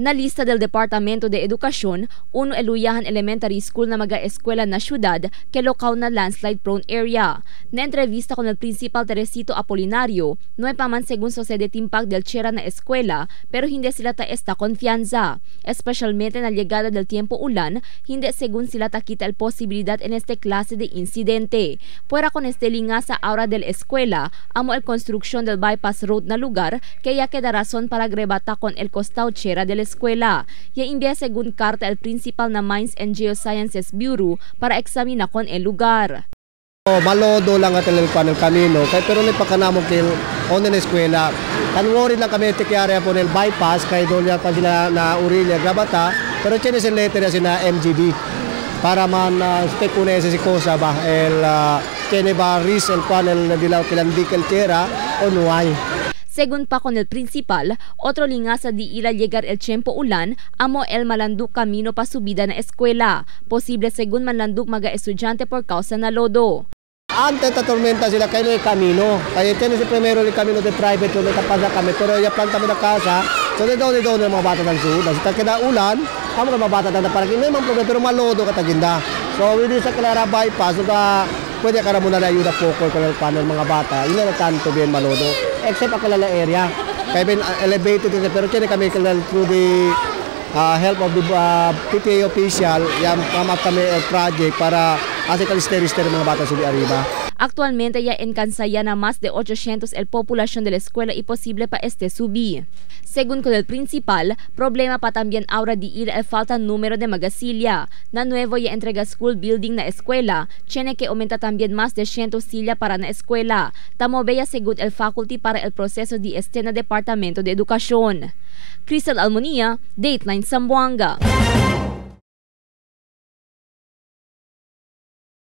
Na lista del Departamento de Educación, uno Eluyahan Elementary School na mag-eskwela na syudad que lokaw na landslide-prone area. Na entrevista con el Principal Teresito Apolinario, no hay pa man según sucede timpag del Chera na eskwela, pero hindi sila ta esta konfiansa. Especialmente na llegada del tiempo ulan, hindi según sila ta kita el posibilidad en este clase de incidente. Fuera con este linga sa aura del eskwela, amo el construksyon del bypass road na lugar, kaya queda razón para grebata con el costado Chera del eskwela. Ya imbia según carta el principal na Mines and Geosciences Bureau para examina con el lugar. Malodo lang at el camino, pero may pakanamo kil on el eskwela. Tanwori lang kami tikyarea po nel bypass kay doon pa sila na Urilia Grabata, pero tiene sin letter na MGD para man spekunese si cosa ba el tiene ba ris el panel na dilaw kilandikel tierra o nuay. Según pa con el principal, otro linga sa di ila llegar el tiempo ulan, amo el malanduk camino pa subida na eskwela. Posible según malanduk maga estudyante por causa na lodo. Antes ta tormenta sila kayo el camino. Kaya tiene si primero el camino de private donde tapasa kami, pero ya planta kami na casa. So de doon mga bata ng sud. Sa kina ulan, amo mga bata na para kini man problema pero malodo kataginda. So with sa Clara bypass pwede ka na muna na ayuda po ko ng panel mga bata. Ina na tanto bien malodo. Except ang kalala area. Kaya bin elevated pero tiene kami kalala through the help of the PTA official, yung kami project para hacer calister mga bata subi arriba. Actualmente ya en Kansaya na más de 800 el población de la escuela y posible pa este subir. Según con el principal, problema pa también ahora di ir el falta número de magasilya. Na nuevo ya entrega school building na escuela, tiene que aumenta también más de 100 silya para na escuela. Tamo beya según el faculty para el proceso de este na Departamento de Educación. Cristal Almonía, Dateline Zamboanga.